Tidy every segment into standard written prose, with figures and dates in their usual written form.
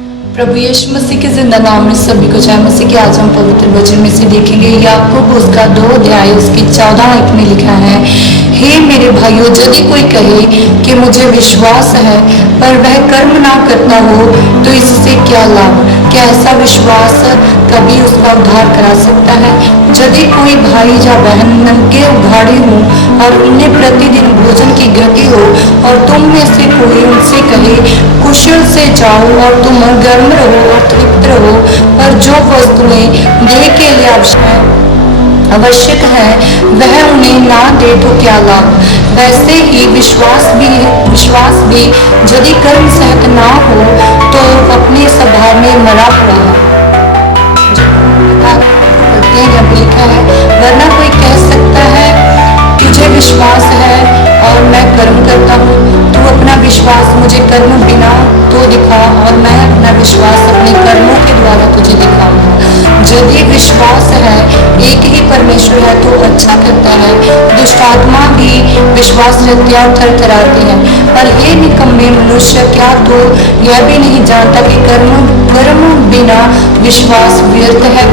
प्रभु यीशु मसीह के जिंदा नाम में सभी को जय मसीह की। आज हम पवित्र वचन में से देखेंगे याकूब उसका 2 अध्याय उसकी 14 आयत में लिखा है, हे मेरे भाइयों, यदि कोई कहे कि मुझे विश्वास है पर वह कर्म ना करता हो तो इससे क्या लाभ? क्या ऐसा विश्वास कभी उसका उद्धार करा सकता है? यदि कोई भाई या बहन नंगे उघाड़े हों और उन्हें प्रतिदिन भोजन की गति हो और तुम में से कोई उनसे कहे कुशल से जाओ और तुम गर्म रहो और तृप्त रहो, पर जो वस्तुएं देह के लिए आवश्यक है वह उन्हें ना दे तो क्या लाभ? वैसे ही विश्वास भी यदि कर्म सहित ना हो तो अपने स्वभाव में मरा पड़ा है। जब लिखा है, वरना कोई कह सकता है तुझे विश्वास है और मैं कर्म करता हूँ, तू अपना विश्वास मुझे कर्म बिना तो दिखा और मैं अपना विश्वास अपने कर्मों के द्वारा तुझे दिखाऊंगा। यदि विश्वास है एक ही परमेश्वर है तो अच्छा करता है। दुष्ट आत्मा भी विश्वास रखती है और थरथराती है। पर ये निकम्मे मनुष्य, क्या तो यह भी नहीं जानता कि कर्म बिना विश्वास व्यर्थ है?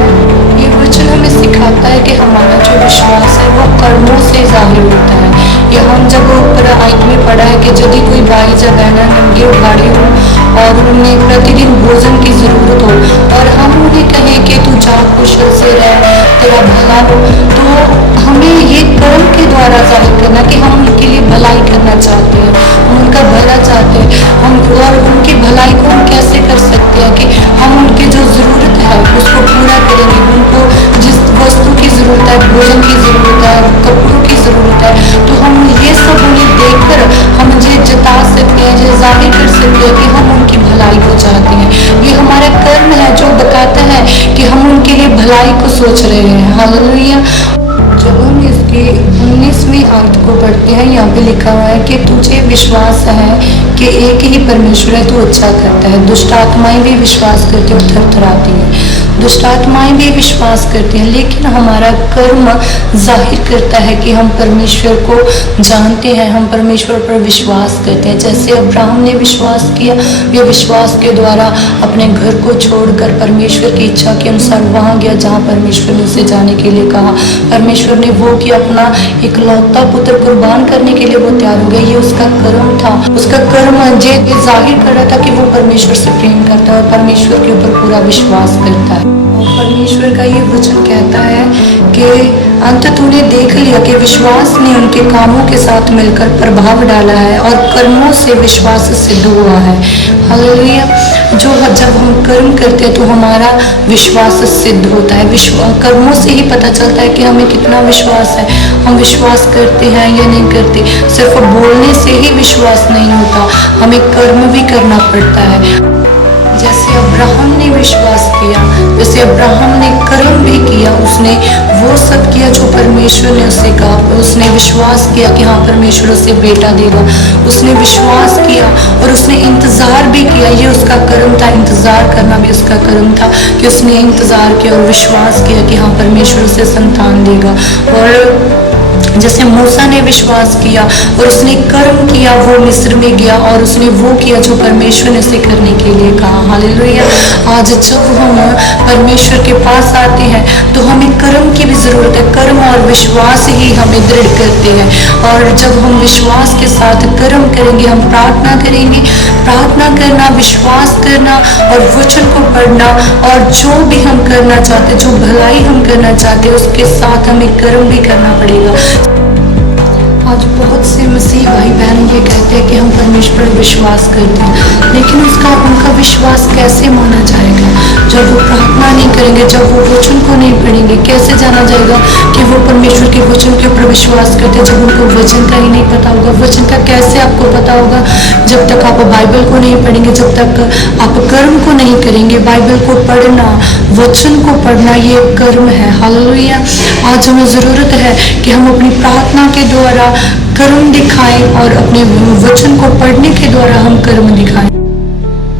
ये वचन हमें सिखाता है कि हमारा जो विश्वास है वो कर्मों से जाहिर होता है। यह हम जब ऊपर आयत में पढ़ा है कि यदि कोई भाई या बहन नंगे उघाड़े हो और उन्हें प्रतिदिन भोजन की जरूरत हो और हम उन्हें कहें कि तू जा कुशल से रह, तेरा भला हो, तो हमें ये कर्म के द्वारा जाहिर करना कि हम उनके लिए भलाई करना चाहते हैं, हम उनका भला चाहते हैं। हम और उनकी भलाई को हम कैसे कर सकते हैं कि हम उनकी जो ज़रूरत है उसको पूरा करेंगे। उनको जिस वस्तु की ज़रूरत है, भोजन की ज़रूरत है, कपड़ों की ज़रूरत है, तो हम ये सब उन्हें देखकर हम ये जता सकते हैं, ये जाहिर कर सकते हैं कि हम उनकी भलाई को चाहते हैं। ये हमारा कर्म है जो बताता है कि हम उनके लिए भलाई को सोच रहे हैं। हालेलुया। जब हम इसकी 19वीं आयत को पढ़ते हैं, यहाँ पे लिखा हुआ है कि तुझे विश्वास है कि एक ही परमेश्वर है, तू अच्छा करता है। दुष्ट आत्माएं भी विश्वास करती और थरथराती है। दुष्ट आत्माएं भी विश्वास करती हैं, लेकिन हमारा कर्म जाहिर करता है कि हम परमेश्वर को जानते हैं, हम परमेश्वर पर विश्वास करते हैं। जैसे अब्राहम ने विश्वास किया, वे विश्वास के द्वारा अपने घर को छोड़कर परमेश्वर की इच्छा के अनुसार वहाँ गया जहाँ परमेश्वर ने उसे जाने के लिए कहा। परमेश्वर ने वो कि अपना इकलौता पुत्र कुर्बान करने के लिए वो तैयार हो गया। ये उसका कर्म था। उसका कर्म ये जाहिर कर रहा था कि वो परमेश्वर से प्रेम करता है और परमेश्वर के ऊपर पूरा विश्वास करता है। और परमेश्वर का ये वचन कहता है कि अंत तूने देख लिया कि विश्वास ने उनके कामों के साथ मिलकर प्रभाव डाला है और कर्मों से विश्वास सिद्ध हुआ है। हालेलुया। जब हम कर्म करते हैं तो हमारा विश्वास सिद्ध होता है। कर्मों से ही पता चलता है कि हमें कितना विश्वास है, हम विश्वास करते हैं या नहीं करते। सिर्फ बोलने से ही विश्वास नहीं होता, हमें कर्म भी करना पड़ता है। जैसे अब्राहम ने विश्वास किया, जैसे अब्राहम ने कर्म भी किया, उसने वो सब किया जो परमेश्वर ने उसे कहा। उसने विश्वास किया कि हाँ परमेश्वर उसे बेटा देगा। उसने विश्वास किया और उसने इंतज़ार भी किया। ये उसका कर्म था, इंतज़ार करना भी उसका कर्म था कि उसने इंतज़ार किया और विश्वास किया कि हाँ परमेश्वर उसे संतान देगा। और जैसे मूसा ने विश्वास किया और उसने कर्म किया, वो मिस्र में गया और उसने वो किया जो परमेश्वर ने उसे करने के लिए कहा। हालेलुया। आज जब हम परमेश्वर के पास आते हैं तो हमें कर्म की भी ज़रूरत है। कर्म और विश्वास ही हमें दृढ़ करते हैं। और जब हम विश्वास के साथ कर्म करेंगे, हम प्रार्थना करेंगे, प्रार्थना करना, विश्वास करना और वचन को पढ़ना और जो भी हम करना चाहते हैं, जो भलाई हम करना चाहते हैं, उसके साथ हमें कर्म भी करना पड़ेगा। आज बहुत से मसीह भाई बहन ये कहते हैं कि हम परमेश्वर पर विश्वास करते हैं, लेकिन उनका विश्वास कैसे माना जाएगा जब वो प्रार्थना नहीं करेंगे, जब वो वचन को नहीं पढ़ेंगे? कैसे जाना जाएगा कि वो परमेश्वर के वचन के ऊपर विश्वास करते हैं जब उनको वचन का ही नहीं पता होगा? वचन का कैसे आपको पता होगा? जब तक आप बाइबल को नहीं पढ़ेंगे, जब तक आप कर्म को नहीं करेंगे। बाइबल को पढ़ना, वचन को पढ़ना, ये कर्म है। हालेलुया। आज हमें ज़रूरत है कि हम अपनी प्रार्थना के द्वारा कर्म दिखाएं और अपने वचन को पढ़ने के द्वारा हम कर्म दिखाएं,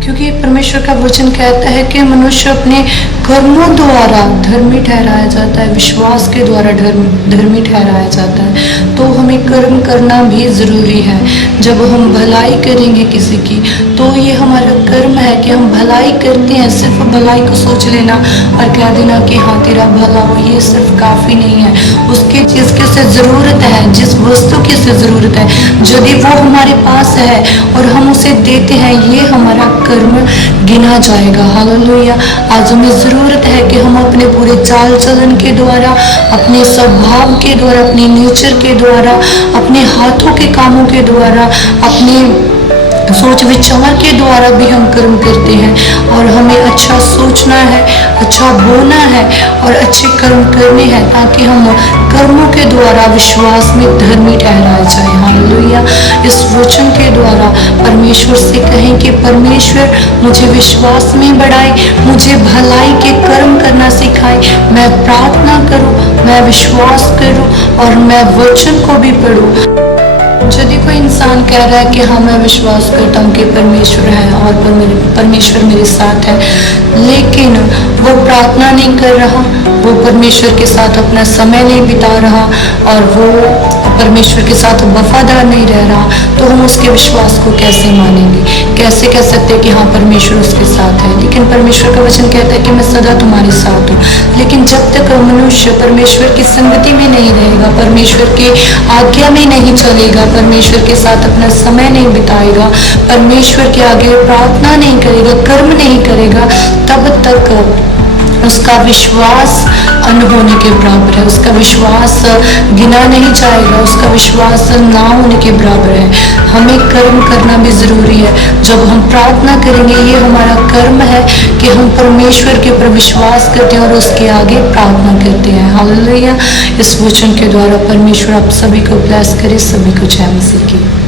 क्योंकि परमेश्वर का वचन कहता है कि मनुष्य अपने कर्मों द्वारा धर्मी ठहराया जाता है, विश्वास के द्वारा धर्मी ठहराया जाता है। तो हमें कर्म करना भी ज़रूरी है। जब हम भलाई करेंगे किसी की, तो ये हमारा कर्म है कि हम भलाई करते हैं। सिर्फ भलाई को सोच लेना और कह देना कि हाँ तेरा भला हो, ये सिर्फ काफ़ी नहीं है। उसके चीज़ की से ज़रूरत है, जिस वस्तु की से ज़रूरत है, यदि वो हमारे पास है और हम उसे देते हैं, ये हमारा कर्म गिना जाएगा। हालेलुया। आज हमें ज़रूरत है कि हम अपने पूरे चाल चलन के द्वारा, अपने स्वभाव के द्वारा, अपने नेचर के द्वारा, अपने हाथों के कामों के द्वारा, अपने सोच विचार के द्वारा भी हम कर्म करते हैं। और हमें अच्छा सोचना है, अच्छा बोलना है और अच्छे कर्म करने हैं, ताकि हम कर्मों के द्वारा विश्वास में धर्मी ठहराया जाए। हालेलुया। इस वचन के द्वारा परमेश्वर से कहें कि परमेश्वर मुझे विश्वास में बढ़ाए, मुझे भलाई के कर्म करना सिखाए। मैं प्रार्थना करूं, मैं विश्वास करूं और मैं वचन को भी पढ़ूं। यदि कोई इंसान कह रहा है कि हाँ मैं विश्वास करता हूँ कि परमेश्वर है और परमेश्वर मेरे साथ है, लेकिन वो प्रार्थना नहीं कर रहा, वो परमेश्वर के साथ अपना समय नहीं बिता रहा और वो परमेश्वर के साथ वफादार नहीं रह रहा, तो हम उसके विश्वास को कैसे मानेंगे? कैसे कह सकते हैं कि हाँ परमेश्वर उसके साथ है? लेकिन परमेश्वर का वचन कहता है कि मैं सदा तुम्हारे साथ हूँ। लेकिन जब तक मनुष्य परमेश्वर की संगति में नहीं रहेगा, परमेश्वर के आज्ञा में नहीं चलेगा, परमेश्वर के साथ अपना समय नहीं बिताएगा, परमेश्वर के आगे प्रार्थना नहीं करेगा, कर्म नहीं करेगा, तब तक उसका विश्वास अनहोने के बराबर है, उसका विश्वास गिना नहीं जाएगा, उसका विश्वास ना होने के बराबर है। हमें कर्म करना भी ज़रूरी है। जब हम प्रार्थना करेंगे, ये हमारा कर्म है कि हम परमेश्वर के ऊपर विश्वास करते हैं और उसके आगे प्रार्थना करते हैं। हालेलुया। इस वचन के द्वारा परमेश्वर आप सभी को ब्लेस करे। सभी को जय मसीह की।